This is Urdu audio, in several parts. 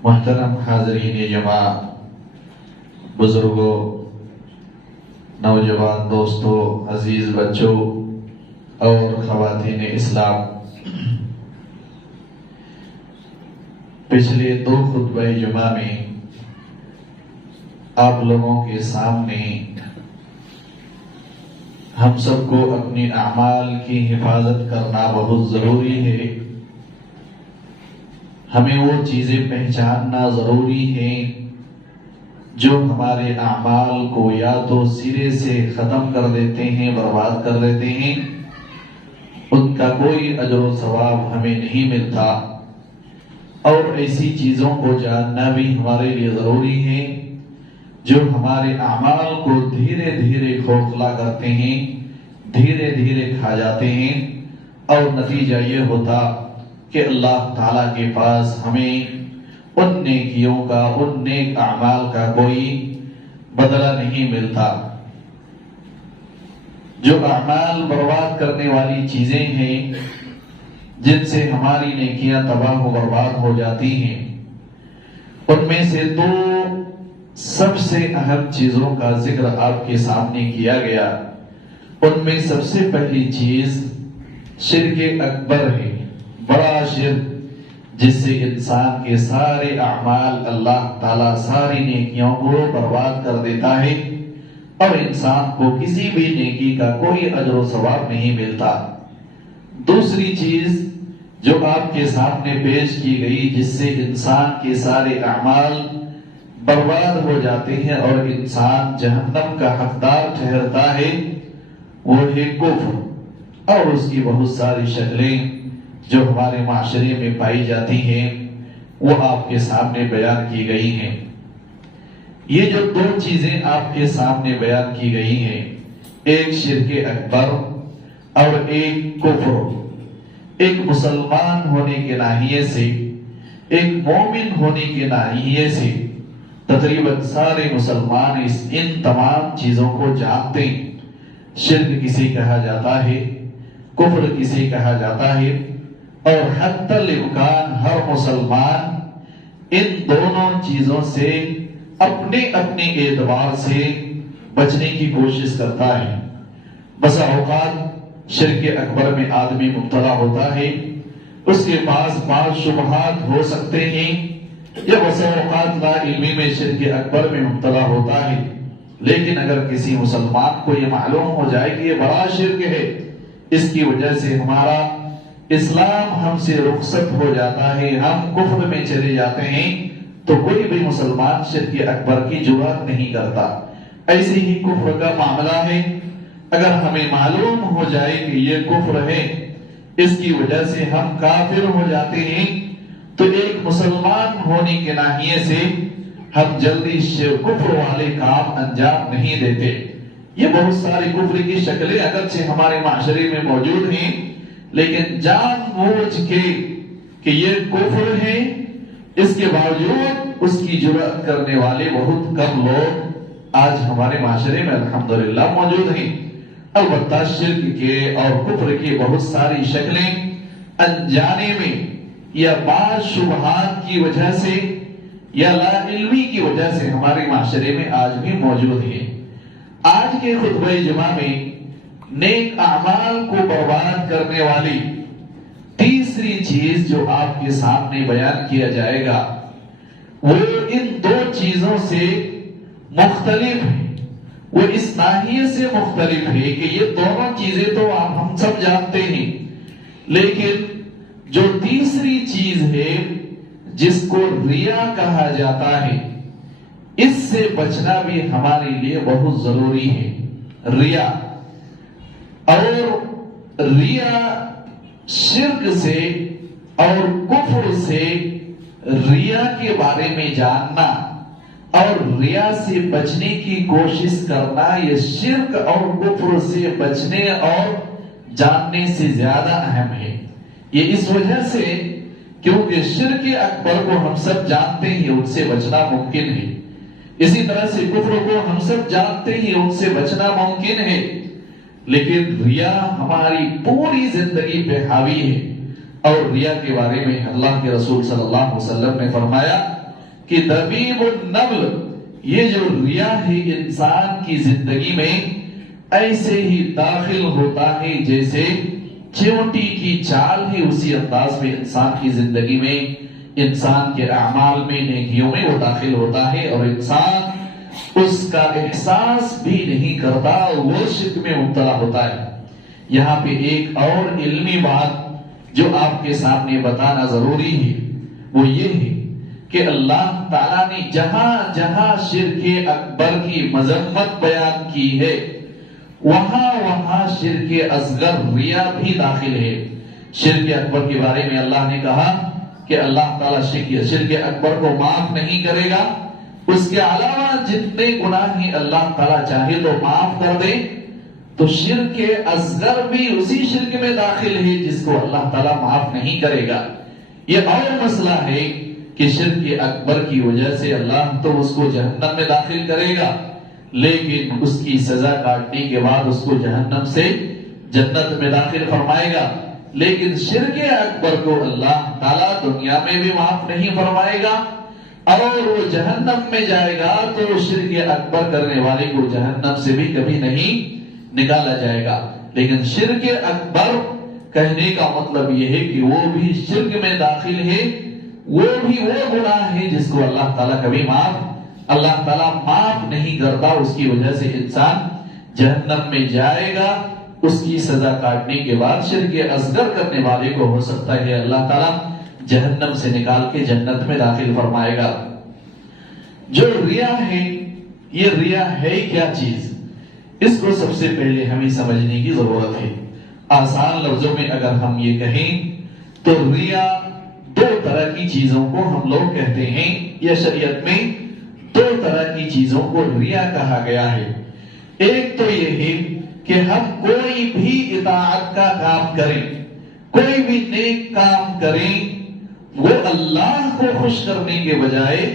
محترم حاضرین جماع، بزرگوں، نوجوان دوستوں، عزیز بچوں اور خواتین اسلام، پچھلے 2 خطبہ جمعہ میں آپ لوگوں کے سامنے ہم سب کو اپنی اعمال کی حفاظت کرنا بہت ضروری ہے۔ ہمیں وہ چیزیں پہچاننا ضروری ہے جو ہمارے اعمال کو یا تو سرے سے ختم کر دیتے ہیں، برباد کر دیتے ہیں، ان کا کوئی اجر و ثواب ہمیں نہیں ملتا، اور ایسی چیزوں کو جاننا بھی ہمارے لیے ضروری ہے جو ہمارے اعمال کو دھیرے دھیرے کھوکھلا کرتے ہیں، دھیرے دھیرے کھا جاتے ہیں، اور نتیجہ یہ ہوتا کہ اللہ تعالیٰ کے پاس ہمیں ان نیکیوں کا، ان نیک اعمال کا کوئی بدلہ نہیں ملتا۔ جو اعمال برباد کرنے والی چیزیں ہیں، جن سے ہماری نیکیاں تباہ و برباد ہو جاتی ہیں، ان میں سے 2 سب سے اہم چیزوں کا ذکر آپ کے سامنے کیا گیا۔ ان میں سب سے پہلی چیز شرک اکبر ہے، بڑا شرک، جس سے انسان کے سارے اعمال اللہ تعالیٰ ساری نیکیوں کو برباد کر دیتا ہے، اور انسان کو کسی بھی نیکی کا کوئی اجر و ثواب نہیں ملتا۔ دوسری چیز جو آپ کے سامنے پیش کی گئی، جس سے انسان کے سارے اعمال برباد ہو جاتے ہیں اور انسان جہنم کا حقدار ٹھہرتا ہے، وہ ہے کفر، اور اس کی بہت ساری شکلیں جو ہمارے معاشرے میں پائی جاتی ہیں وہ آپ کے سامنے بیان کی گئی ہیں۔ یہ جو 2 چیزیں آپ کے سامنے بیان کی گئی ہیں، ایک شرک اکبر اور ایک کفر، ایک مسلمان ہونے کے ناحیے سے، ایک مومن ہونے کے ناحیے سے تقریباً سارے مسلمان ان تمام چیزوں کو جانتے ہیں۔ شرک کسے کہا جاتا ہے، کفر کسے کہا جاتا ہے، اور حتی الامکان ہر مسلمان ان دونوں چیزوں سے اپنے اعتبار سے بچنے کی کوشش کرتا ہے۔ بسا اوقات شرک اکبر میں آدمی مبتلا ہوتا ہے، اس کے پاس بعض شبہات ہو سکتے ہیں، یا بسا اوقات لا علمی میں شرک اکبر میں مبتلا ہوتا ہے، لیکن اگر کسی مسلمان کو یہ معلوم ہو جائے کہ یہ بڑا شرک ہے، اس کی وجہ سے ہمارا اسلام ہم سے رخصت ہو جاتا ہے، ہم کفر میں چلے جاتے ہیں، تو کوئی بھی مسلمان شرک اکبر کی جرات نہیں کرتا۔ ایسے ہی کفر کا معاملہ ہے، اگر ہمیں معلوم ہو جائے کہ یہ کفر ہے، اس کی وجہ سے ہم کافر ہو جاتے ہیں، تو ایک مسلمان ہونے کے ناحیے سے ہم جلدی کفر والے کام انجام نہیں دیتے۔ یہ بہت ساری کفر کی شکلیں اگرچہ ہمارے معاشرے میں موجود ہیں، لیکن جان بوجھ کے کہ یہ کفر ہے، اس کے باوجود اس کی جرات کرنے والے بہت کم لوگ آج ہمارے معاشرے میں الحمدللہ موجود ہیں۔ البتہ شرک کے اور کفر کی بہت ساری شکلیں انجانے میں یا بعض شبہات کی وجہ سے یا لا علمی کی وجہ سے ہمارے معاشرے میں آج بھی موجود ہیں۔ آج کے خطبہ جمعہ میں نیک اعمال کو برباد کرنے والی تیسری چیز جو آپ کے سامنے بیان کیا جائے گا، وہ ان 2 چیزوں سے مختلف ہے، وہ اس ناحیے سے مختلف ہے کہ یہ دونوں چیزیں تو ہم سب جانتے ہیں، لیکن جو تیسری چیز ہے جس کو ریا کہا جاتا ہے، اس سے بچنا بھی ہمارے لیے بہت ضروری ہے۔ ریا اور ریا شرک سے اور کفر سے، ریا کے بارے میں جاننا اور ریا سے بچنے کی کوشش کرنا، یہ شرک اور کفر سے بچنے اور جاننے سے زیادہ اہم ہے۔ یہ اس وجہ سے کیونکہ شرک اکبر کو ہم سب جانتے ہیں، ان سے بچنا ممکن ہے، اسی طرح سے کفر کو ہم سب جانتے ہیں، ان سے بچنا ممکن ہے، لیکن ریا ہماری پوری زندگی پہ حاوی ہے۔ اور ریا کے بارے میں اللہ کے رسول صلی اللہ علیہ وسلم نے فرمایا کہ دبیب النمل، یہ جو ریا ہے انسان کی زندگی میں ایسے ہی داخل ہوتا ہے جیسے چیونٹی کی چال ہے، اسی انداز میں انسان کی زندگی میں، انسان کے اعمال میں، نیکیوں میں وہ داخل ہوتا ہے، اور انسان اس کا احساس بھی نہیں کرتا، وہ شرک میں مبتلا ہوتا ہے۔ یہاں پہ ایک اور علمی بات جو آپ کے سامنے بتانا ضروری ہے، وہ یہ ہے کہ اللہ تعالیٰ نے جہاں جہاں شرک اکبر کی مذمت بیان کی ہے، وہاں وہاں شرک اصغر ریا بھی داخل ہے۔ شرک اکبر کے بارے میں اللہ نے کہا کہ اللہ تعالیٰ شرک اکبر کو معاف نہیں کرے گا، اس کے علاوہ جتنے گناہ ہیں اللہ تعالیٰ چاہے تو معاف کر دے، تو شرک اصغر بھی اسی شرک میں داخل ہے جس کو اللہ تعالیٰ معاف نہیں کرے گا۔ یہ اور مسئلہ ہے کہ شرک اکبر کی وجہ سے اللہ تو اس کو جہنم میں داخل کرے گا، لیکن اس کی سزا کاٹنے کے بعد اس کو جہنم سے جنت میں داخل فرمائے گا۔ لیکن شرک اکبر کو اللہ تعالیٰ دنیا میں بھی معاف نہیں فرمائے گا، اور وہ جہنم میں جائے گا تو شرک اکبر کرنے والے کو جہنم سے بھی کبھی نہیں نکالا جائے گا۔ لیکن شرک اکبر کہنے کا مطلب یہ ہے کہ وہ بھی شرک میں داخل ہے، وہ بھی وہ گناہ ہے جس کو اللہ تعالیٰ کبھی اللہ تعالیٰ معاف نہیں کرتا، اس کی وجہ سے انسان جہنم میں جائے گا۔ اس کی سزا کاٹنے کے بعد شرک اصغر کرنے والے کو ہو سکتا ہے اللہ تعالیٰ جہنم سے نکال کے جنت میں داخل فرمائے گا۔ جو ریا ہے، یہ ریا ہے کیا چیز، اس کو سب سے پہلے ہمیں سمجھنے کی ضرورت ہے۔ آسان لفظوں میں اگر ہم یہ کہیں تو ریا دو طرح کی چیزوں کو ہم لوگ کہتے ہیں، یا شریعت میں دو طرح کی چیزوں کو ریا کہا گیا ہے۔ ایک تو یہ ہے کہ ہم کوئی بھی اطاعت کا کام کریں، کوئی بھی نیک کام کریں، وہ اللہ کو خوش کرنے کے بجائے،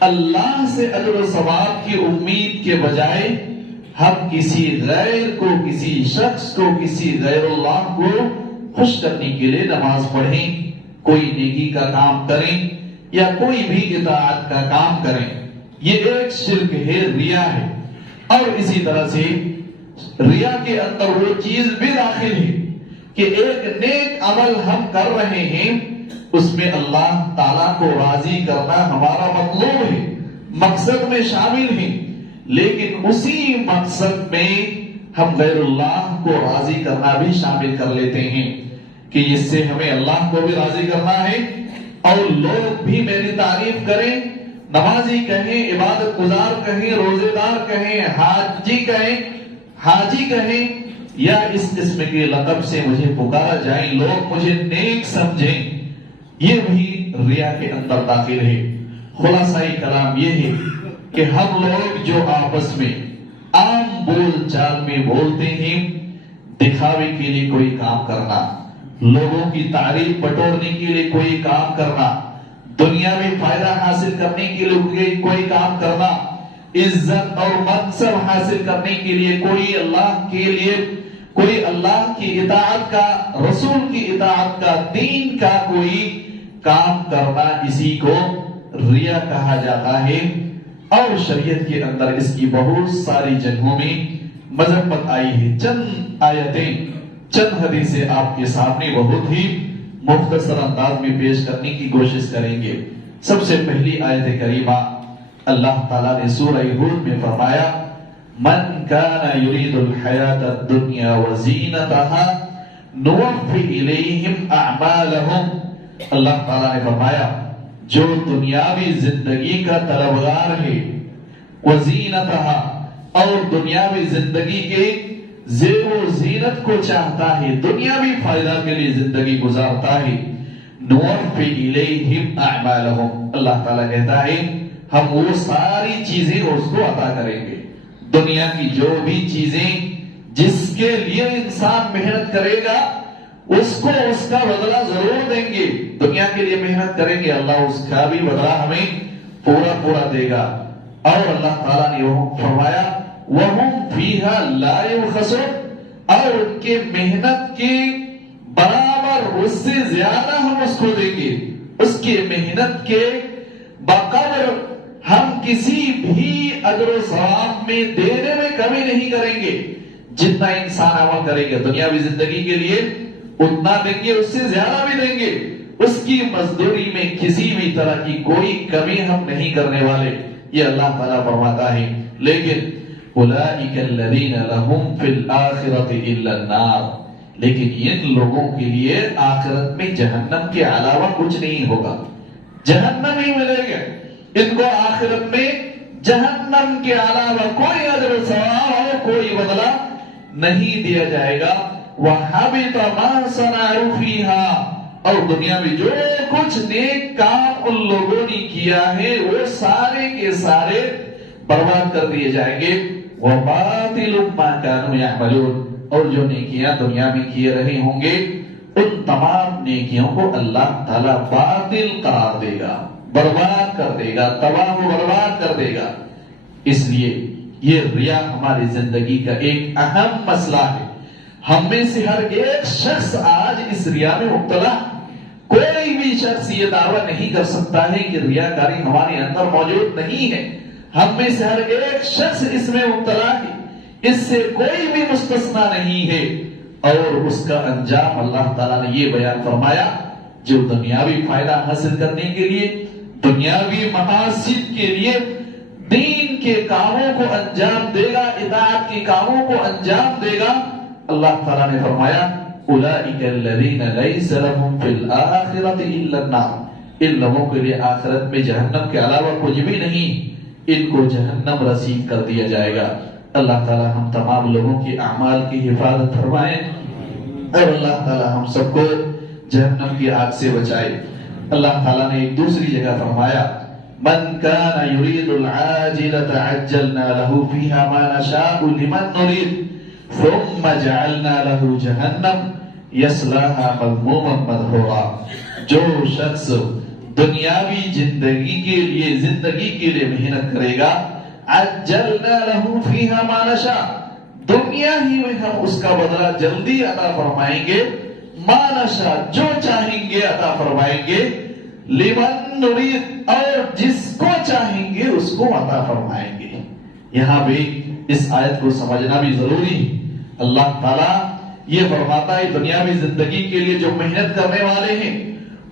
اللہ سے اجر و ثواب کی امید کے بجائے ہم کسی غیر کو، کسی شخص کو، کسی غیر اللہ کو خوش کرنے کے لیے نماز پڑھیں، کوئی نیکی کا کام کریں یا کوئی بھی اطاعت کا کام کریں، یہ ایک شرک ہے، ریا ہے۔ اور اسی طرح سے ریا کے اندر وہ چیز بھی داخل ہے کہ ایک نیک عمل ہم کر رہے ہیں، اس میں اللہ تعالیٰ کو راضی کرنا ہمارا مطلوب ہے، مقصد میں شامل ہے، لیکن اسی مقصد میں ہم غیر اللہ کو راضی کرنا بھی شامل کر لیتے ہیں کہ اس سے ہمیں اللہ کو بھی راضی کرنا ہے اور لوگ بھی میری تعریف کریں، نمازی کہیں، عبادت گزار کہیں، روزے دار کہیں، حاجی کہیں، یا اس قسم کے لقب سے مجھے پکارا جائیں، لوگ مجھے نیک سمجھیں، یہ بھی ریا کے اندر داخل ہے۔ خلاصہ کلام یہ ہے کہ ہم لوگ جو آپس میں عام بول چال میں بولتے ہیں، دکھاوے کے لیے کوئی کام کرنا، لوگوں کی تعریف بٹورنے کے لیے کوئی کام کرنا، دنیا میں فائدہ حاصل کرنے کے لیے کوئی کام کرنا، عزت اور منصب حاصل کرنے کے لیے کوئی اللہ کی اطاعت کا، رسول کی اطاعت کا، دین کا کوئی کام کرنا، اسی کو ریا کہا جاتا ہے۔ اور شریعت کے اندر اس کی بہت ساری جگہوں میں مذمت آئی ہے۔ چند آیتیں، چند حدیثیں آپ کے سامنے بہت ہی مختصر انداز میں پیش کرنے کی کوشش کریں گے۔ سب سے پہلی آیت کریمہ اللہ تعالیٰ نے سورہ ہود میں فرمایا، من کان یرید الحیات الدنیا وزینتها نوفی الیہم اعمالہم، اللہ تعالیٰ نے فرمایا جو دنیاوی زندگی کا طلبگار ہے، وزینتها، اور دنیاوی زندگی کے زیب و زینت کو چاہتا ہے، دنیاوی فائدہ کے لیے زندگی گزارتا ہے، نوفی الیہم اعمالہم، اللہ تعالیٰ کہتا ہے ہم وہ ساری چیزیں اس کو عطا کریں گے۔ دنیا کی جو بھی چیزیں جس کے لیے انسان محنت کرے گا اس کو اس کا بدلہ ضرور دیں گے، دنیا کے لیے محنت کریں گے، اللہ اس کا بھی بدلہ ہمیں پورا دے گا۔ اور اللہ تعالیٰ نے وہ فرمایا وَهُمْ فِيهَا لَا يُبْخَسُونَ، اور ان کے محنت کے برابر، اس سے زیادہ ہم اس کو دیں گے، اس کے محنت کے بقدر ہم کسی بھی اجر و ثواب میں دینے میں کمی نہیں کریں گے. جتنا انسان عمل کرے گا دنیاوی زندگی کے لیے اتنا دیں گے, اس سے زیادہ بھی دیں گے. اس کی مزدوری میں کسی بھی طرح کی کوئی کمی ہم نہیں کرنے والے, یہ اللہ تعالیٰ فرماتا ہے. لیکن اولئک الذین لہم فی الآخرۃ الا النار, لیکن ان لوگوں کے لیے آخرت میں جہنم کے علاوہ کچھ نہیں ہوگا, جہنم ہی ملے گا. ان کو آخرت میں جہنم کے علاوہ کوئی اجر و ثواب اور کوئی بدلہ نہیں دیا جائے گا. وَحَبِطَ مَا صَنَعُوا فِيهَا, اور دنیا میں جو کچھ نیک کام ان لوگوں نے کیا ہے وہ سارے کے سارے برباد کر دیے جائیں گے. وَبَاطِلٌ مَا كَانُوا يَعْمَلُونَ, اور جو نیکیاں دنیا میں کیے رہے ہوں گے ان تمام نیکیوں کو اللہ تعالیٰ باطل قرار دے گا, برباد کر دے گا, تباہ و برباد کر دے گا. اس لیے یہ ریا ہماری زندگی کا ایک اہم مسئلہ ہے. ہم میں سے ہر ایک شخص آج اس ریا میں مبتلا. کوئی بھی شخص یہ دعویٰ نہیں کر سکتا ہے کہ ریاکاری ہمارے اندر موجود نہیں ہے. ہم میں سے ہر ایک شخص اس میں مبتلا ہے, اس سے کوئی بھی مستثنا نہیں ہے. اور اس کا انجام اللہ تعالیٰ نے یہ بیان فرمایا, جو دنیاوی فائدہ حاصل کرنے کے لیے, دنیاوی مقاصد کے لیے دین کے کاموں کو انجام دے گا, اطاعت کے کاموں کو انجام دے گا. اللہ تعالیٰ نے فرمایا اولئک الذین لیس لہم فی الآخرۃ الا النار, ان لوگوں کے لیے آخرت میں جہنم کے علاوہ کچھ بھی نہیں, ان کو جہنم رسید کر دیا جائے گا. اللہ تعالیٰ ہم تمام لوگوں کی اعمال کی حفاظت فرمائے اور اللہ تعالیٰ ہم سب کو جہنم کی آگ سے بچائے. اللہ تعالیٰ نے ایک دوسری جگہ فرمایا من کان یرید العاجلۃ عجلنا له فیہا ما نشاء لمن نرید ثم جعلنا له جہنم یصلاها مذموما مدحورا. جو شخص دنیاوی زندگی کے لیے محنت کرے گا, عجلنا له فیہا ما نشاء, دنیا ہی میں ہم اس کا بدلہ جلدی عطا فرمائیں گے. ما نشاء, جو چاہیں گے عطا فرمائیں گے. لمن نرید, اور جس کو چاہیں گے اس کو عطا فرمائیں گے. یہاں بھی اس آیت کو سمجھنا بھی ضروری ہے. اللہ تعالیٰ یہ فرماتا ہے دنیاوی زندگی کے لیے جو محنت کرنے والے ہیں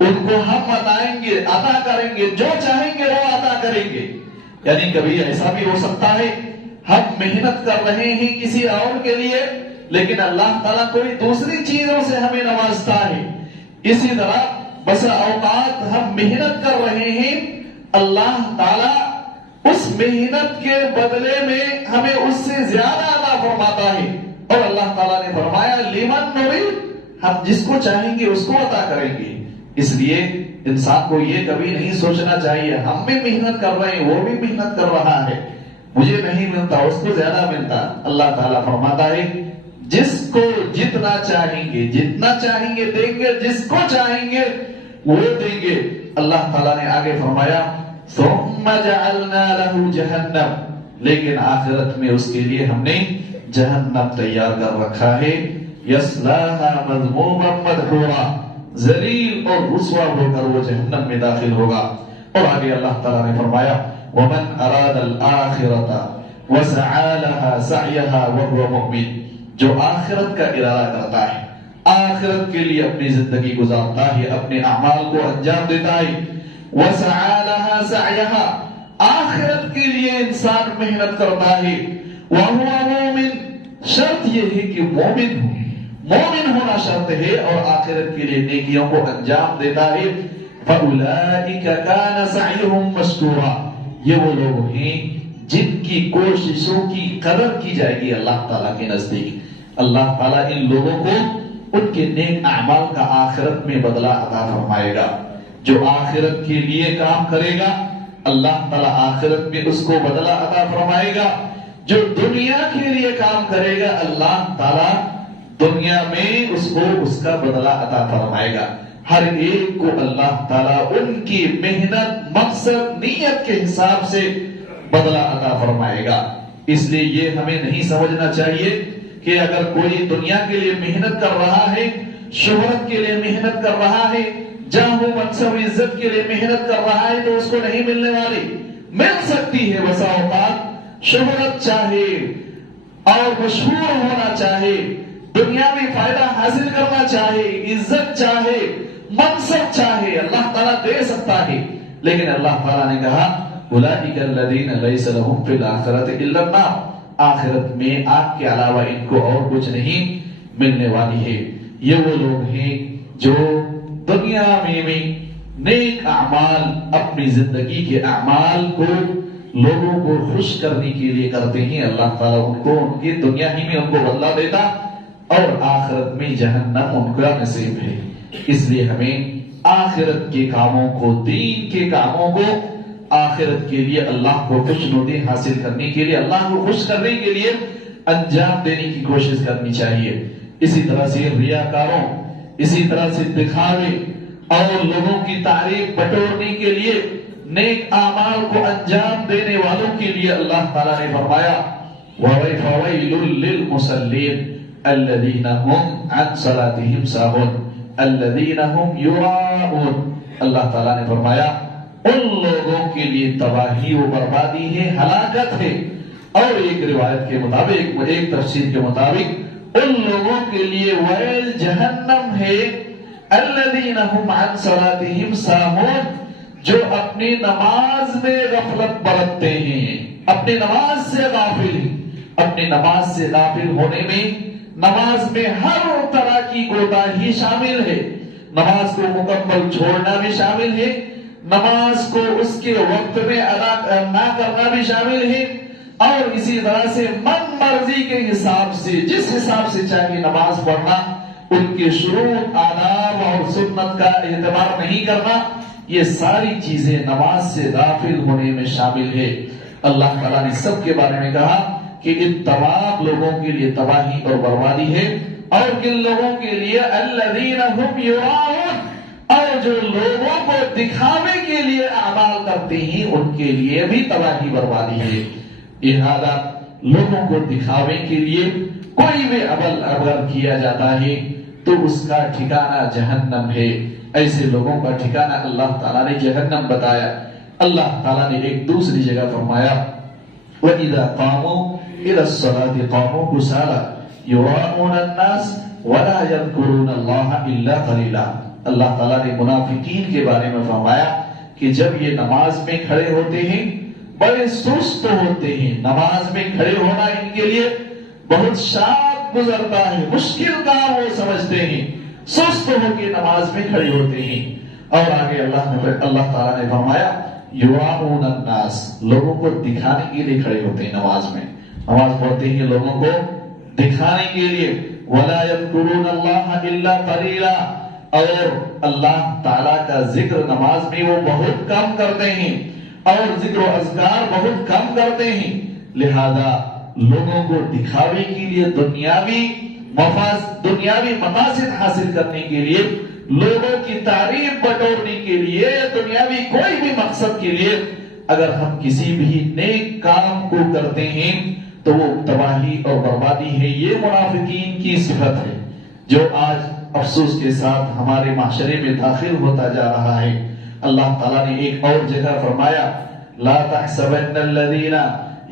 ان کو ہم عطائیں گے, عطا کریں گے, جو چاہیں گے وہ عطا کریں گے. یعنی کبھی ایسا بھی ہو سکتا ہے ہم محنت کر رہے ہیں کسی اور کے لیے لیکن اللہ تعالیٰ کوئی دوسری چیزوں سے ہمیں نوازتا ہے. اسی طرح بس اوقات ہم محنت کر رہے ہیں, اللہ تعالیٰ اس محنت کے بدلے میں ہمیں اس سے زیادہ عطا فرماتا ہے. اور اللہ تعالیٰ نے فرمایا لمن نرید, ہم جس کو چاہیں گے اس کو عطا کریں گے. اس لیے انسان کو یہ کبھی نہیں سوچنا چاہیے ہم بھی محنت کر رہے ہیں وہ بھی محنت کر رہا ہے, مجھے نہیں ملتا اس کو زیادہ ملتا. اللہ تعالیٰ فرماتا ہے جس کو جتنا چاہیں گے, جتنا چاہیں گے دیں گے, جس کو چاہیں گے وہ دیں گے. اللہ تعالیٰ نے آگے فرمایا ثم جعلنا له جہنم, لیکن آخرت میں اس کے لیے ہم نے جہنم تیار کر رکھا ہے. یصلاها مذموما مدحورا, ذلیل اور رسوا ہو کر وہ جہنم میں داخل ہوگا. اور آگے اللہ تعالیٰ نے فرمایا ومن اراد الآخرۃ وسعى لها سعيها وهو مؤمن, جو آخرت کا ارادہ کرتا ہے, آخرت کے لیے اپنی زندگی گزارتا ہے, اپنے اعمال کو انجام دیتا ہے. وسعى لها سعيها, آخرت کے لیے انسان محنت کرتا ہے. وهو مؤمن, شرط یہ ہے کہ مومن ہو, مومن ہونا شرط ہے, اور آخرت کے لیے نیکیوں کو انجام دیتا ہے. فَأُولَئِكَ كَانَ سَعْيُهُمْ مَشْكُورًا, یہ وہ لوگ ہیں جن کی کوششوں کی قدر کی جائے گی اللہ تعالیٰ کے نزدیک. اللہ تعالیٰ ان لوگوں کو ان کے نیک اعمال کا آخرت میں بدلہ عطا فرمائے گا. جو آخرت کے لیے کام کرے گا اللہ تعالیٰ آخرت میں اس کو بدلہ عطا فرمائے گا. جو دنیا کے لیے کام کرے گا اللہ تعالیٰ دنیا میں اس کو اس کا بدلہ عطا فرمائے گا. ہر ایک کو اللہ تعالیٰ ان کی محنت, مقصد, نیت کے حساب سے بدلہ عطا فرمائے گا. اس لیے یہ ہمیں نہیں سمجھنا چاہیے کہ اگر کوئی دنیا کے لیے محنت کر رہا ہے, شہرت کے لیے محنت کر رہا ہے, جہاں وہ منصب عزت کے لیے محنت کر رہا ہے تو اس کو نہیں ملنے والی، مل سکتی ہے۔ بسا اوقات شہرت چاہے اور مشہور ہونا چاہے، دنیاوی فائدہ حاصل کرنا چاہے، عزت چاہے، منصب چاہے، اللہ تعالیٰ دے سکتا ہے، لیکن اللہ تعالیٰ نے کہا اولئک الذین لیس لہم فی الآخرۃ الا النار، آخرت میں آگ کے علاوہ ان کو اور کچھ نہیں ملنے والی ہے۔ یہ وہ لوگ ہیں جو دنیا میں بھی نیک اعمال، اپنی زندگی کے اعمال کو لوگوں کو خوش کرنے کے لیے کرتے ہیں، اللہ تعالیٰ ان کو ان کی دنیا ہی میں ان کو بدلہ دیتا اور آخرت میں جہنم ان کا نصیب ہے۔ اس لیے ہمیں آخرت کے کاموں کو، دین کے کاموں کو آخرت کے لیے، اللہ کو خوشنودی حاصل کرنے کے لیے، اللہ کو خوش کرنے کے لیے انجام دینے کی کوشش کرنی چاہیے۔ اسی طرح سے ریاکاروں، اسی طرح سے دکھاوے اور لوگوں کی تعریف بٹورنے کے لیے، نیک اعمال کو انجام دینے والوں کے لیے اللہ تعالیٰ نے فرمایا وَوَيْلٌ لِّلْمُصَلِّينَ الَّذِينَ هُمْ عَنْ صَلَاتِهِمْ سَاهُونَ الَّذِينَ هُمْ يُرَاءُونَ، اللہ تعالیٰ نے فرمایا ان لوگوں کے لیے تباہی و بربادی ہے، ہلاکت ہے۔ اور ایک روایت کے مطابق، ایک تفسیر کے مطابق، ان لوگوں کے لیے ویل جہنم ہے الذین هم عن صلاتهم ساہون، جو اپنی نماز میں غفلت برتتے ہیں، اپنی نماز سے غافل ہیں۔ اپنی نماز سے غافل ہونے میں نماز میں ہر طرح کی کوتاہی شامل ہے، نماز کو مکمل چھوڑنا بھی شامل ہے، نماز کو اس کے وقت میں ادا نہ کرنا بھی شامل ہے، اور اسی طرح سے من مرضی کے حساب سے، جس حساب سے چاہے نماز پڑھنا، ان کے شروط، آداب اور سنت کا اعتبار نہیں کرنا، یہ ساری چیزیں نماز سے غافل ہونے میں شامل ہے۔ اللہ تعالیٰ نے سب کے بارے میں کہا کہ ان تمام لوگوں کے لیے تباہی اور بربادی ہے، اور کن لوگوں کے لیے الذین هم یراؤون، اور جو لوگوں کو دکھاوے کے لیے اعمال کرتے ہیں ان کے لیے بھی تباہی بربادی ہے۔ لہذا لوگوں کو دکھاوے کے لیے کوئی بھی عمل اگر کیا جاتا ہے تو اس کا ٹھکانہ جہنم ہے۔ ایسے لوگوں کا ٹھکانہ اللہ تعالیٰ نے جہنم بتایا۔ اللہ تعالیٰ نے ایک دوسری جگہ فرمایا وَإِذَا قَامُوا إِلَى الصَّلَاةِ قَامُوا كُسَالَىٰ يُرَاءُونَ النَّاسَ وَلَا يَذْكُرُونَ اللَّهَ إِلَّا قَلِيلًا۔ اللہ تعالیٰ نے منافقین کے بارے میں فرمایا کہ جب یہ نماز میں کھڑے ہوتے ہیں بڑے سست ہوتے ہیں، نماز میں کھڑے ہونا ان کے لیے بہت شاق گزرتا ہے، مشکل کام وہ سمجھتے ہیں، سست ہو کے نماز میں کھڑے ہوتے ہیں۔ اور آگے اللہ تعالیٰ نے فرمایا یراؤون الناس، لوگوں کو دکھانے کے لیے کھڑے ہوتے ہیں نماز میں، نماز پڑھتے ہیں لوگوں کو دکھانے کے لیے۔ ولا یذکرون اللہ الا قلیلا، اور اللہ تعالیٰ کا ذکر نماز میں وہ بہت کم کرتے ہیں، اور ذکر و اذکار بہت کم کرتے ہیں۔ لہذا لوگوں کو دکھاوے کے لیے، دنیاوی مقاصد حاصل کرنے کے لیے، لوگوں کی تعریف بٹورنے کے لیے، دنیاوی کوئی بھی مقصد کے لیے اگر ہم کسی بھی نیک کام کو کرتے ہیں تو وہ تباہی اور بربادی ہے۔ یہ منافقین کی صفت ہے جو آج افسوس کے ساتھ ہمارے معاشرے میں داخل ہوتا جا رہا ہے۔ اللہ تعالیٰ نے ایک اور جگہ فرمایا لا تحسبن الذین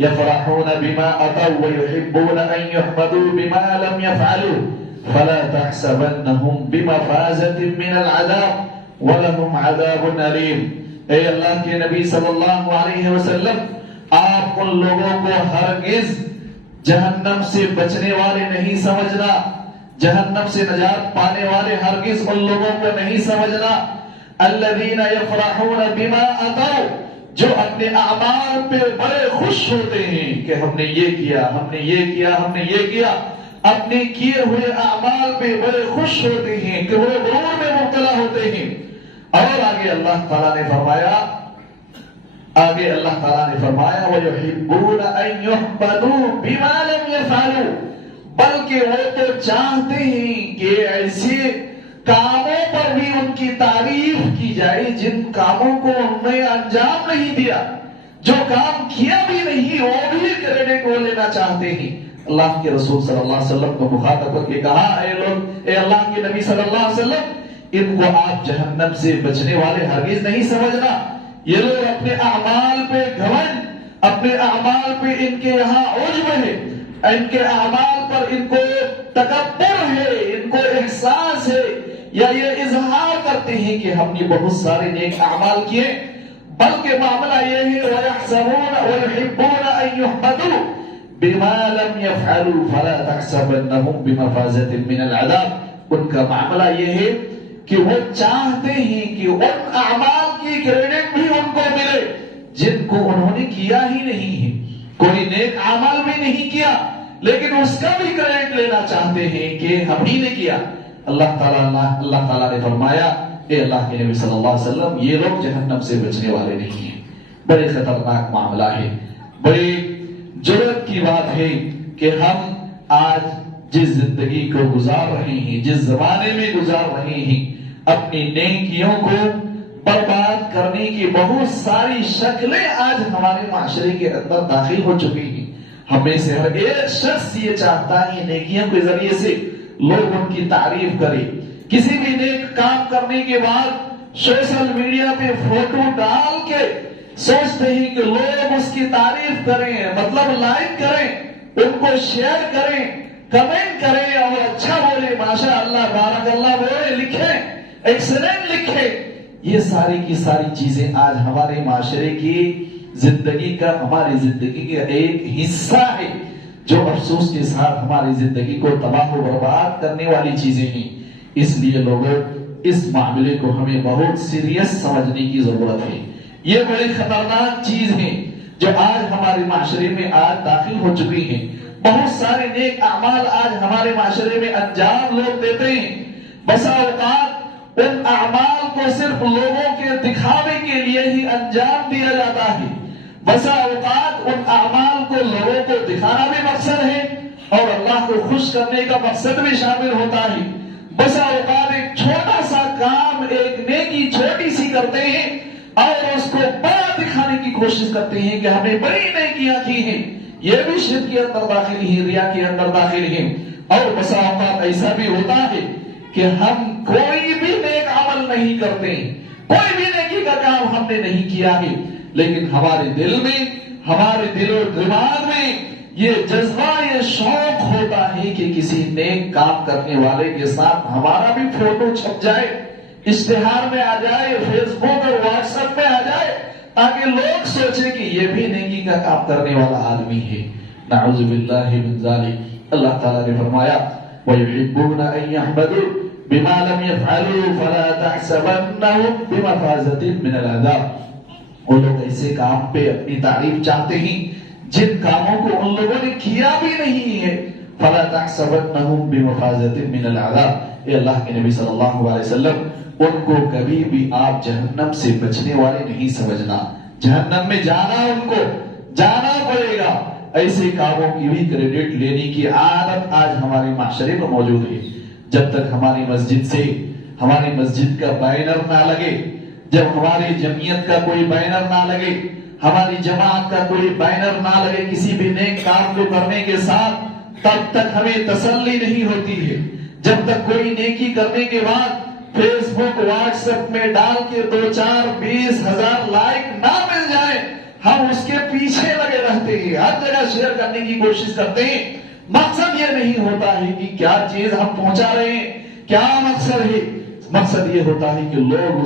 یفرحون بما اتوا ویحبون ان یحمدوا بما لم یفعلوا فلا تحسبنهم بمفازة من العذاب ولهم عذاب علیم۔ اے اللہ کے نبی صلی اللہ علیہ وسلم، آپ ان لوگوں کو ہرگز جہنم سے بچنے والے نہیں سمجھنا، جہنم سے نجات پانے والے ہرگز ان لوگوں کو نہیں سمجھنا۔ الذین یفرحون بما اتوا، جو اپنے اعمال پہ بڑے خوش ہوتے ہیں کہ ہم نے یہ کیا، ہم نے یہ کیا، ہم نے یہ کیا، اپنے کیے ہوئے اعمال پہ بڑے خوش ہوتے ہیں کہ وہ غرور میں مبتلا ہوتے ہیں۔ اور آگے اللہ تعالیٰ نے فرمایا وَيُحِبُّونَ أَن يُحْمَدُوا بِمَا لَمْ يَفْعَلُوا، بلکہ وہ تو چاہتے ہیں کہ ایسے کاموں پر بھی ان کی تعریف کی جائے جن کاموں کو انہوں نے انجام نہیں دیا، جو کام کیا بھی نہیں وہ بھی کریڈٹ وہ لینا چاہتے ہیں۔ اللہ کے رسول صلی اللہ علیہ وسلم کو مخاطب کر کے کہا اے اللہ کے نبی صلی اللہ علیہ وسلم، ان کو آپ جہنم سے بچنے والے ہرگز نہیں سمجھنا. یہ لوگ اپنے اعمال پہ گھمنڈ، اپنے اعمال پہ ان کے یہاں عجب ہے، ان کے اعمال پر ان کو تکبر ہے، ان کو احساس ہے، یا یہ اظہار کرتے ہیں کہ ہم نے بہت سارے نیک اعمال کیے. بلکہ معاملہ یہ ہے وَيَحْسَبُونَ وَيُحِبُّونَ أَن يُحْمَدُوا بِمَا لَمْ يَفْعَلُوا فَلَا تَحْسَبَنَّهُمْ بِمَفَازَةٍ مِنَ الْعَذَابِ. ان کا معاملہ یہ ہے کہ وہ چاہتے ہیں کہ ان اعمال کی کریڈٹ بھی ان کو ملے جن کو انہوں نے کیا ہی نہیں ہے. کوئی نیک عمل بھی نہیں کیا لیکن اس کا بھی کریڈٹ لینا چاہتے ہیں کہ ہم ہی نے کیا. اللہ تعالیٰ نے فرمایا اے اللہ کے نبی صلی اللہ علیہ وسلم یہ لوگ جہنم سے بچنے والے نہیں ہیں. بڑے خطرناک معاملہ ہے، بڑی جرأت کی بات ہے کہ ہم آج جس زندگی کو گزار رہے ہیں، جس زمانے میں گزار رہے ہیں، اپنی نیکیوں کو برباد کرنے کی بہت ساری شکلیں آج ہمارے معاشرے کے اندر داخل ہو چکی ہیں. ہمیں سے ہر ایک شخص یہ چاہتا ہے نیکیوں کے ذریعے سے لوگ ان کی تعریف کریں. کسی بھی نیک کام کرنے کے بعد سوشل میڈیا پہ فوٹو ڈال کے سوچتے ہیں کہ لوگ اس کی تعریف کریں، مطلب لائک کریں، ان کو شیئر کریں، کمنٹ کریں اور اچھا بولے، ماشاء اللہ، بارک اللہ بولے، لکھیں، ایکسلنٹ لکھیں. یہ ساری کی ساری چیزیں آج ہمارے معاشرے کی زندگی کا، ہماری زندگی کا ایک حصہ ہے جو افسوس کے ساتھ ہماری زندگی کو تباہ و برباد کرنے والی چیزیں ہیں. اس لیے لوگوں اس معاملے کو ہمیں بہت سیریس سمجھنے کی ضرورت ہے. یہ بڑی خطرناک چیز ہے جو آج ہمارے معاشرے میں آج داخل ہو چکی ہیں. بہت سارے نیک اعمال آج ہمارے معاشرے میں انجام لوگ دیتے ہیں. بسا اوقات ان اعمال کو صرف لوگوں کے دکھاوے کے لیے ہی انجام دیا جاتا ہے. بسا اوقات ان اعمال کو لوگوں کو دکھانا بھی مقصد ہے اور اللہ کو خوش کرنے کا مقصد بھی شامل ہوتا ہے. بسا اوقات ایک چھوٹا سا کام، ایک نیکی چھوٹی سی کرتے ہیں اور اس کو بڑا دکھانے کی کوشش کرتے ہیں کہ ہمیں بڑی نیکیاں کی ہیں. یہ بھی شرک کے اندر داخل ہیں، ریا کے اندر داخل ہیں. اور بسا اوقات ایسا بھی ہوتا ہے کہ ہم کوئی بھی نیک عمل نہیں کرتے، کوئی بھی نیکی کا کام ہم نے نہیں کیا ہے، لیکن ہمارے دل میں، ہمارے دل و دماغ میں یہ جذبہ، یہ شوق ہوتا ہے کہ کسی نیک کام کرنے والے کے ساتھ ہمارا بھی فوٹو چھپ جائے، اشتہار میں آ جائے، فیس بک اور واٹس ایپ میں آ جائے، تاکہ لوگ سوچیں کہ یہ بھی نیکی کا کام کرنے والا آدمی ہے. نعوذ باللہ من ذالک. اللہ تعالیٰ نے فرمایا وَيُحِبُّونَ أَن يَحْمَدُوا بِمَا لَمْ يَفْعَلُوا فَلَا تَحْسَبَنَّهُمْ بِمَفَازَةٍ مِنَ الْعَذَابِ. وہ لوگ ایسے کام پہ اپنی تعریف چاہتے ہیں جن کاموں کو ان لوگوں نے کیا بھی نہیں ہے. فَلَا تَحْسَبَنَّهُمْ بِمَفَازَةٍ مِنَ الْعَذَابِ. اے اللہ کے نبی صلی اللہ علیہ وسلم، ان کو کبھی بھی آپ جہنم سے بچنے والے نہیں سمجھنا. جہنم میں جانا، ان کو جانا پڑے گا. ایسے کاموں کی بھی کریڈٹ لینے کی عادت آج ہمارے معاشرے میں موجود ہے. جب تک ہماری مسجد سے، ہماری مسجد کا بینر نہ لگے، جب ہماری جمعیت کا کوئی بینر نہ لگے، ہماری جماعت کا کوئی بینر نہ لگے کسی بھی نیک کام کو کرنے کے ساتھ، تب تک ہمیں تسلی نہیں ہوتی ہے. جب تک کوئی نیکی کرنے کے بعد فیس بک، واٹس ایپ میں ڈال کے 2-4-20,000 لائک نہ مل جائے، ہم اس کے پیچھے لگے رہتے ہیں، ہر جگہ شیئر کرنے کی کوشش کرتے ہیں. مقصد یہ نہیں ہوتا ہے کہ کیا چیز ہم پہنچا رہے ہیں، کیا مقصد ہے. مقصد یہ ہوتا ہے کہ لوگ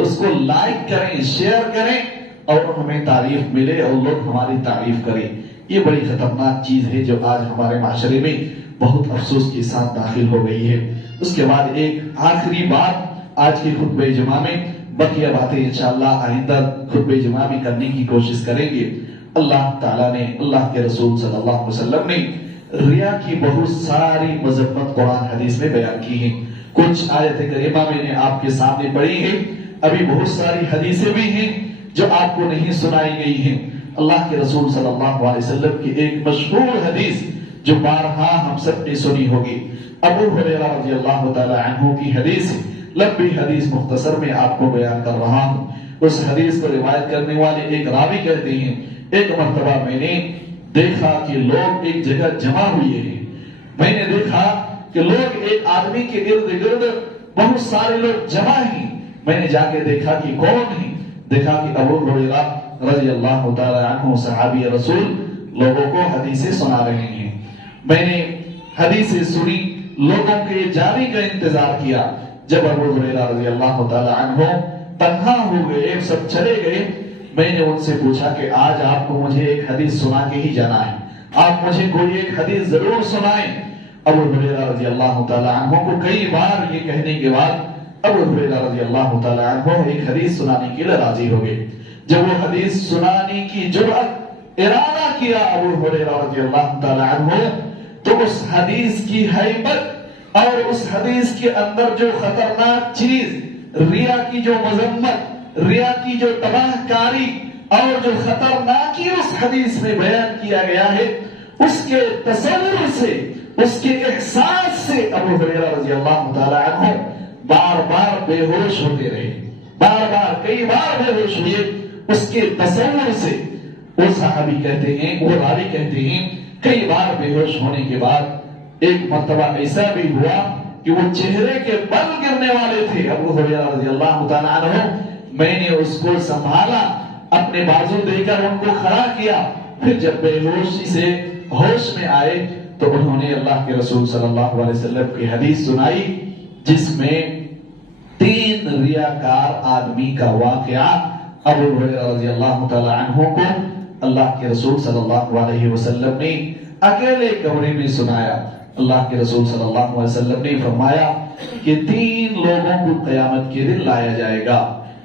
اس کو لائک کریں، شیئر کریں اور ہمیں تعریف ملے اور لوگ ہماری تعریف کریں. یہ بڑی خطرناک چیز ہے جو آج ہمارے معاشرے میں بہت افسوس کے ساتھ داخل ہو گئی ہے. اس کے بعد ایک آخری بات آج کے خطبہ جمعہ میں، بقیہ باتیں انشاءاللہ آئندہ خطبہ جمعہ میں کرنے کی کوشش کریں گے. اللہ تعالیٰ نے، اللہ کے رسول صلی اللہ علیہ وسلم نے ریا کی بہت ساری مذمت قرآن حدیث میں بیان کی ہیں. کچھ آیت کریمہ میں نے آپ کے سامنے پڑھی ہیں، ابھی بہت ساری حدیثیں بھی ہیں جو آپ کو نہیں سنائی گئی ہیں. اللہ کے رسول صلی اللہ علیہ وسلم کی ایک مشہور حدیث جو بارہا ہم سب نے سنی ہوگی، ابو ہریرہ رضی اللہ تعالی عنہ کی حدیث، لمبی حدیث مختصر میں آپ کو بیان کر رہا ہوں. اس حدیث کو روایت کرنے والے ایک راوی کہتے ہیں ایک مرتبہ میں نے دیکھا کہ لوگ ایک جگہ جمع ہوئے ہیں. میں نے دیکھا کہ لوگ ایک آدمی کے ارد گرد بہت سارے لوگ جمع ہی. میں نے جا کے دیکھا کہ کون ہے. دیکھا کہ ابو ہریرہ رضی اللہ تعالی عنہ صحابی رسول لوگوں کو حدیثیں سنا رہے ہیں. میں نے حدیثیں سنی, لوگوں کے جاری کا انتظار کیا. جب ابو ہریرہ رضی اللہ تعالی عنہ تنہا ہو گئے, سب چلے گئے, میں نے ان سے پوچھا کہ آج آپ کو مجھے ایک حدیث سنا کے ہی جانا ہے, آپ مجھے کوئی ایک حدیث ضرور سنائیں. ابو ہریرہ رضی اللہ تعالی عنہ کو کئی بار یہ کہنے کے بعد ابو ہریرہ رضی اللہ تعالی عنہ ایک حدیث سنانے کے لیے راضی ہو گئے. جب وہ حدیث سنانے کی جرأت ارادہ کیا ابو ہریرہ رضی اللہ تعالی عنہ, تو اس حدیث کی ہیبت اور اس حدیث کے اندر جو خطرناک چیز, ریا کی جو مذمت, ریا کی جو تباہ کاری اور جو خطرناکی اس حدیث میں بیان کیا گیا ہے, اس کے تصور سے, اس کے احساس سے ابو ہریرہ رضی اللہ تعالی عنہ بار بار بے ہوش ہوتے رہے. بار بار کئی بار بے ہوش ہوئے اس کے تصور سے. وہ صحابی کہتے ہیں, وہ راوی کہتے ہیں, کئی بار بے ہوش ہونے کے بعد ایک مرتبہ ایسا بھی ہوا کہ وہ چہرے کے بل گرنے والے تھے ابو ہریرہ رضی اللہ تعالی عنہ. میں نے اس کو سنبھالا, اپنے بازو دے کر ان کو کھڑا کیا. پھر جب بے ہوشی سے ہوش میں آئے تو انہوں نے اللہ کے رسول صلی اللہ علیہ وسلم کی حدیث سنائی, جس میں 3 ریاکار آدمی کا واقعہ ابو ہریرہ رضی اللہ تعالی عنہ کو اللہ کے رسول صلی اللہ علیہ وسلم نے اکیلے کمرے میں سنایا. اللہ کے رسول صلی اللہ علیہ وسلم نے فرمایا کہ 3 لوگوں کو قیامت کے دن لایا جائے گا.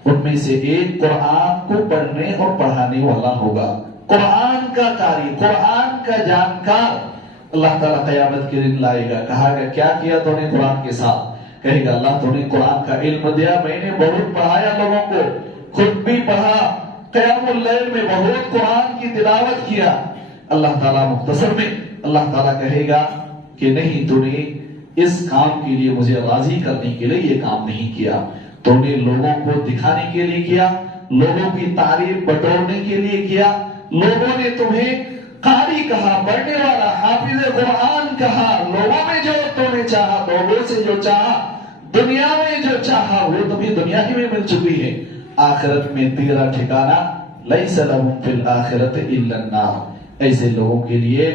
ان میں سے ایک قرآن کو پڑھنے اور پڑھانے والا ہوگا, قرآن کا قاری, قرآن کا جانکار. اللہ تعالیٰ قیامت کے دن لائے گا. کہا گا کیا کیا تو نے قرآن کے ساتھ؟ کہے گا اللہ تو نے قرآن کا علم دیا, میں نے بہت پڑھایا لوگوں کو, خود بھی پڑھا, قیام اللیل میں بہت قرآن کی تلاوت کیا. اللہ تعالیٰ مختصر میں اللہ تعالیٰ کہے گا کہ نہیں, تو نے اس کام کے لیے, مجھے راضی کرنے کے لیے یہ کام نہیں کیا, تو نے لوگوں کو دکھانے کے لیے کیا, لوگوں کی تعریف بٹورنے کے لیے کیا. لوگوں نے تمہیں قاری کہا, پڑھنے والا, حافظ قرآن کہا. لوگوں میں جو تو نے چاہا, لوگوں سے جو چاہا, دنیا میں جو چاہا, وہ تمہیں دنیا ہی میں مل چکی ہے. آخرت میں تیرا ٹھکانہ لیس لہم فی الآخرۃ الا النار. ایسے لوگوں کے لیے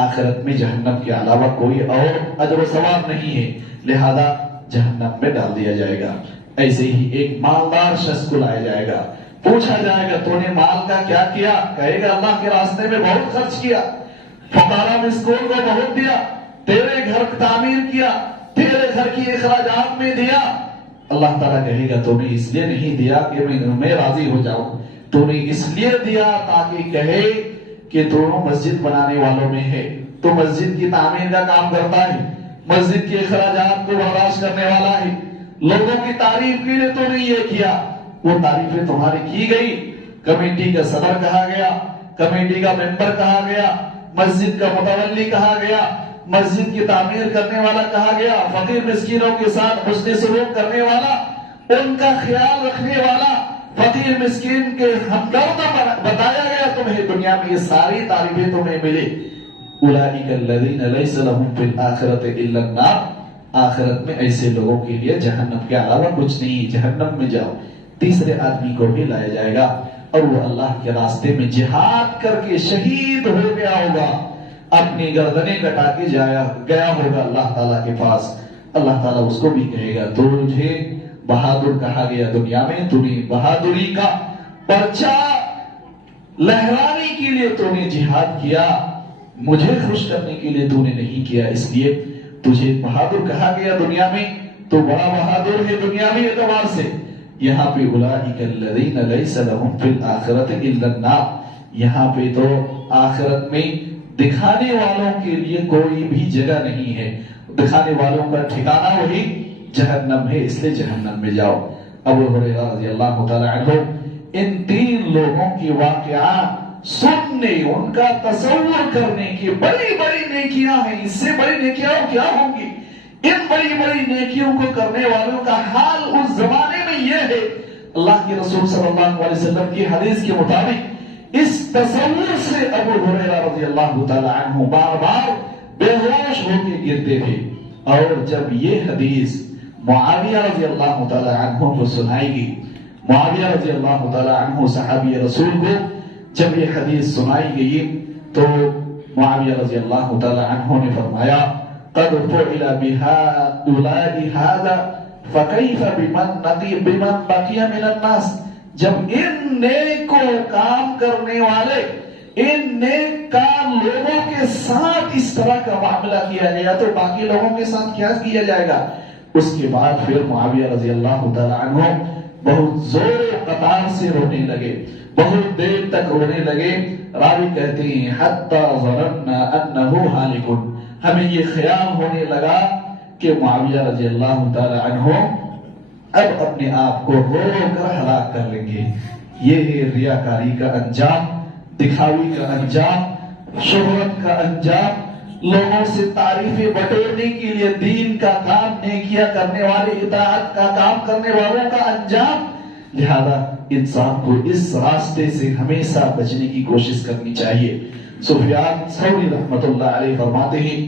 آخرت میں جہنم کے علاوہ کوئی اور اجر و ثواب نہیں ہے, لہذا جہنم میں ڈال دیا جائے گا. ایسے ہی ایک مالدار شخص کو لایا جائے گا, پوچھا جائے گا تو نے مال کا کیا کیا؟ کہے گا اللہ کے راستے میں بہت خرچ کیا, فقراء مسکین کو بہت دیا, تیرے گھر تعمیر کیا, تیرے گھر کی اخراجات میں دیا. اللہ تعالیٰ کہے گا تو نے اس لیے نہیں دیا کہ میں راضی ہو جاؤں, تو نے اس لیے دیا تاکہ کہے کہ دونوں مسجد بنانے والوں میں ہے, تو مسجد کی تعمیر کا کام کرتا ہے, مسجد کے اخراجات کو برداشت کرنے والا ہے. لوگوں کی تعریف کے لیے تو نے یہ کیا, وہ تعریفیں تمہاری کی گئی, کمیٹی کا صدر کہا گیا, کمیٹی کا ممبر کہا گیا, مسجد کا متولی کہا گیا, مسجد کی تعمیر کرنے والا کہا گیا, فقیر مسکینوں کے ساتھ حسن سلوک کرنے والا, ان کا خیال رکھنے والا, فقیر مسکین کے ہمدرد بتایا گیا تمہیں. دنیا میں یہ ساری تعریفیں تمہیں ملی. اولئک الذین لیس لہم فی الآخرۃ الا النار. آخرت میں ایسے لوگوں کے لیے جہنم کے علاوہ کچھ نہیں, جہنم میں جاؤ. تیسرے آدمی کو بھی لایا جائے گا اور وہ اللہ کے راستے میں جہاد کر کے شہید ہو گیا ہوگا, اپنی گردنیں کٹا کے گیا ہوگا اللہ تعالیٰ کے پاس. اللہ تعالیٰ اس کو بھی کہے گا تجھے بہادر کہا گیا دنیا میں, تو نے بہادری کا پرچہ لہرانے کے لیے تو نے جہاد کیا, مجھے خوش کرنے کے لیے تو نے نہیں کیا, اس لیے تجھے بہادر کہا گیا دنیا میں, تو بڑا بہادر ہے دنیاوی اعتبار سے. یہاں پہ اولئک الذین لیس لہم فی الآخرۃ الا النار, یہاں پہ تو آخرت میں دکھانے والوں کے لیے کوئی بھی جگہ نہیں ہے, دکھانے والوں کا ٹھکانہ وہی جہنم ہے, اس لیے جہنم میں جاؤ. ابو ہریرہ رضی اللہ تعالی عنہ ان 3 لوگوں کی واقعات سننے, ان کا تصور کرنے کی بڑی بڑی نیکیاں ہیں, اس سے بڑی نیکیاں کیا ہوں گی. ان بڑی بڑی نیکیوں کو کرنے والوں کا حال اس زمانے میں یہ ہے. اللہ کے رسول صلی اللہ علیہ وسلم کی حدیث کے مطابق اس تصور سے ابو ہریرہ رضی اللہ تعالی عنہ بار بار بے ہوش ہو کے گرتے تھے, اور جب یہ حدیث معاویہ رضی اللہ تعالی عنہ کو سنائی گئی. معاویہ رضی اللہ تعالی عنہ صحابی رسول کو جب یہ حدیث سنائی گئی تو معاویہ رضی اللہ تعالی عنہ نے فرمایا قد فعل بهؤلاء هذا فكيف بمن بقي من الناس. جب ان نیک کام کرنے والے ان نیک کام لوگوں کے ساتھ اس طرح کا معاملہ کیا گیا تو باقی لوگوں کے ساتھ کیا کیا جائے گا. اس کے بعد پھر معاویہ رضی اللہ تعالی عنہ بہت زور قطار سے رونے لگے, بہت دیر تک رونے لگے. راوی کہتے ہیں حتی ظننا انہ ہالک, ہمیں یہ خیال ہونے لگا کہ معاویہ رضی اللہ تعالی عنہ اب اپنے آپ کو رو کر ہلاک کر لیں گے. یہ ہے ریاکاری کا انجام, دکھاوی کا انجام, شہرت کا انجام, لوگوں سے تعریفیں بٹورنے کے لیے دین کا کام نیکیاں کرنے والے, اطاعت کا کام کرنے والوں کا انجام. لہذا انسان کو اس راستے سے ہمیشہ بچنے کی کوشش کرنی چاہیے. سفیان ثوری رحمۃ اللہ علیہ فرماتے ہیں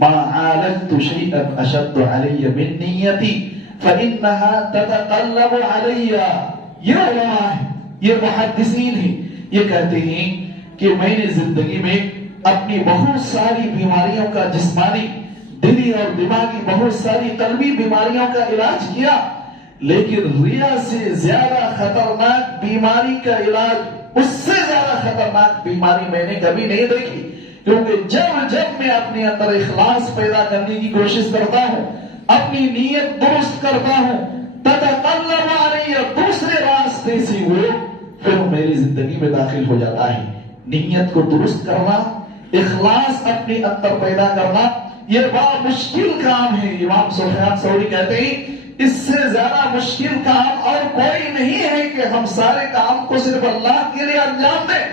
ما عالجت شيئا اشد علي من نیتی فانها تتقلب علي. یہ علماء ہیں, یہ محدثین ہیں, یہ کہتے ہیں کہ میں نے زندگی میں اپنی بہت ساری بیماریوں کا, جسمانی, دلی اور دماغی بہت ساری قلبی بیماریوں کا علاج کیا, لیکن ریا سے زیادہ خطرناک بیماری کا علاج, اس سے زیادہ خطرناک بیماری میں نے کبھی نہیں دیکھی. کیونکہ جب میں اپنے اندر اخلاص پیدا کرنے کی کوشش کرتا ہوں, اپنی نیت درست کرتا ہوں, تتقلب علی, دوسرے راستے سے وہ پھر میری زندگی میں داخل ہو جاتا ہے. نیت کو درست کرنا, اخلاص اپنے اندر پیدا کرنا, یہ بڑا مشکل کام ہے. امام سفیان ثوری کہتے ہیں اس سے زیادہ مشکل کام اور کوئی نہیں ہے کہ ہم سارے کام کو صرف اللہ کے لیے انجام دیں,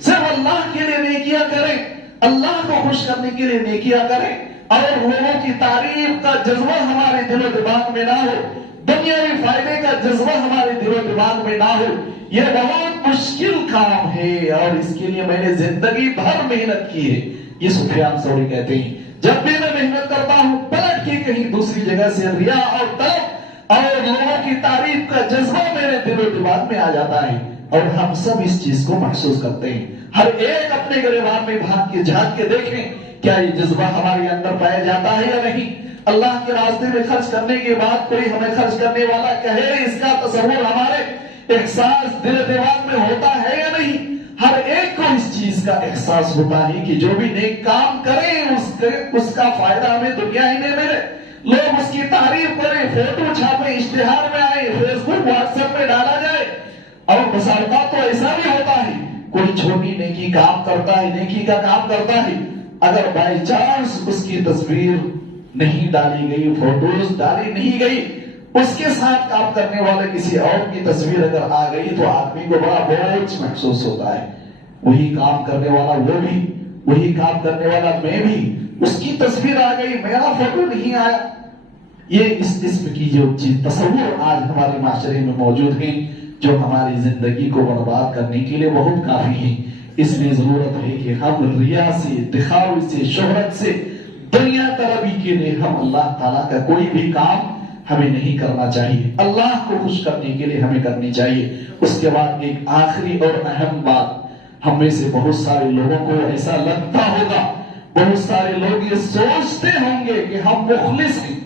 صرف اللہ کے لیے نیکیاں کریں, اللہ کو خوش کرنے کے لیے نیکیاں کریں, اور لوگوں کی تعریف کا جذبہ ہمارے دل و دماغ میں نہ ہو, دنیاوی فائدے کا جذبہ ہمارے دل و دماغ میں نہ ہو. یہ بہت مشکل کام ہے اور اس کے لیے میں نے زندگی بھر محنت کی ہے. یہ سفیان ثوری کہتے ہیں جب بھی میں محنت کرتا ہوں پلٹ کے کہیں دوسری جگہ سے ریا اور طلب اور لوگوں کی تعریف کا جذبہ میرے دل و دماغ میں آ جاتا ہے, اور ہم سب اس چیز کو محسوس کرتے ہیں. ہر ایک اپنے گریبان میں جھانک کے دیکھیں کیا یہ جذبہ ہمارے اندر پایا جاتا ہے یا نہیں. اللہ کے راستے میں خرچ کرنے کے بعد کوئی ہمیں خرچ کرنے والا کہے اس کا تصور ہمارے احساس دل دماغ میں ہوتا ہے یا نہیں. ہر ایک کو اس چیز کا احساس ہوتا ہے کہ جو بھی نیک کام کریں اس کا فائدہ ہمیں دنیا ہی میں ملے, لوگ اس کی تعریف کریں, فوٹو چھاپیں, اشتہار میں آئے, فیس بک واٹس ایپ میں ڈالا جائے. اور مثالات تو ایسا بھی ہوتا ہے کوئی چھوٹی نیکی کام کرتا ہے, نیکی کا کام کرتا ہے, اگر بائی چانس اس کی تصویر نہیں ڈالی گئی, فوٹوز ڈالی نہیں گئی, اس کے ساتھ کام کرنے والے کسی اور کی تصویر اگر آ گئی تو آدمی کو بڑا بوجھ محسوس ہوتا ہے. وہی کام کرنے والا وہ بھی, وہی کام کرنے والا میں بھی, اس کی تصویر آ گئی, میرا فوٹو نہیں آیا. یہ اس قسم کی جو تصور آج ہمارے معاشرے میں موجود ہیں جو ہماری زندگی کو برباد کرنے کے لیے بہت کافی ہیں. اس لیے ضرورت ہے کہ ہم ریا سے, دکھاوے سے, شہرت سے, دنیا طلبی کے لیے ہم اللہ تعالیٰ کا کوئی بھی کام ہمیں نہیں کرنا چاہیے. اللہ کو خوش کرنے کے لیے ہمیں کرنی چاہیے. اس کے بعد ایک آخری اور اہم بات, ہم میں سے بہت سارے لوگوں کو ایسا لگتا ہوگا, بہت سارے لوگ یہ سوچتے ہوں گے کہ ہم مخلص ہیں,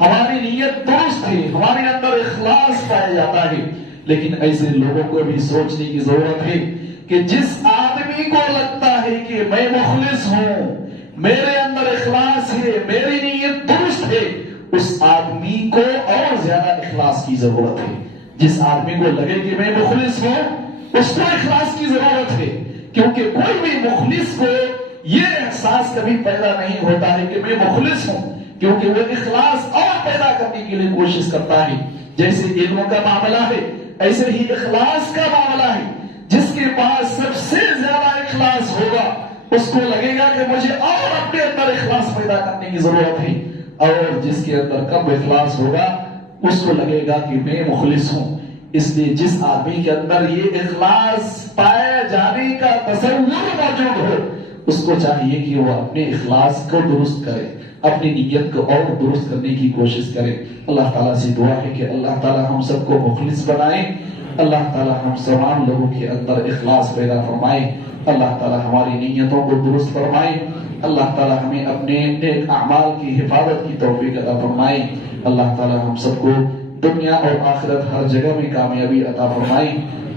ہماری نیت درست ہے, ہمارے اندر اخلاص پایا جاتا ہے. لیکن ایسے لوگوں کو بھی سوچنے کی ضرورت ہے کہ جس آدمی کو لگتا ہے کہ میں مخلص ہوں, میرے اندر اخلاص ہے, میری نیت درست ہے, اس آدمی کو اور زیادہ اخلاص کی ضرورت ہے. جس آدمی کو لگے کہ میں مخلص ہوں اس کو اخلاص کی ضرورت ہے, کیونکہ کوئی بھی مخلص کو یہ احساس کبھی پیدا نہیں ہوتا ہے کہ میں مخلص ہوں, کیونکہ وہ اخلاص اور پیدا کرنے کے لیے کوشش کرتا ہے. جیسے علم کا معاملہ ہے ایسے ہی اخلاص کا معاملہ ہے. جس کے پاس سب سے زیادہ اخلاص ہوگا اس کو لگے گا کہ مجھے اور اپنے اندر اخلاص پیدا کرنے کی ضرورت ہے, اور جس کے اندر کم اخلاص ہوگا اس کو لگے گا کہ میں مخلص ہوں. اس لیے جس آدمی کے اندر یہ اخلاص پائے جانے کا تصور موجود ہو اس کو چاہیے کہ وہ اپنے اخلاص کو درست کرے, اپنی نیت کو اور درست کرنے کی کوشش کریں. اللہ تعالیٰ سے دعا ہے کہ اللہ تعالیٰ ہم سب کو مخلص بنائے. اللہ تعالیٰ ہم تمام لوگوں کے اندر اخلاص پیدا فرمائے. اللہ تعالیٰ ہماری نیتوں کو درست فرمائے. اللہ تعالیٰ ہمیں اپنے نیک اعمال کی حفاظت کی توفیق عطا فرمائے. اللہ تعالیٰ ہم سب کو دنیا اور آخرت ہر جگہ میں کامیابی عطا فرمائے.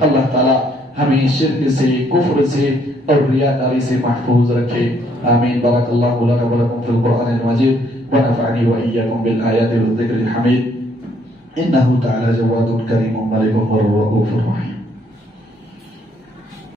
اللہ تعالیٰ ہمیں شرک سے، کفر سے اور ریاکاری سے محفوظ رکھے. آمین. بارک اللہ لنا ولکم فی القرآن المجید ونفعنی وإیاکم بالآیات والذکر الحمید. انہ تعالی جواد کریم ملک رؤوف رحیم.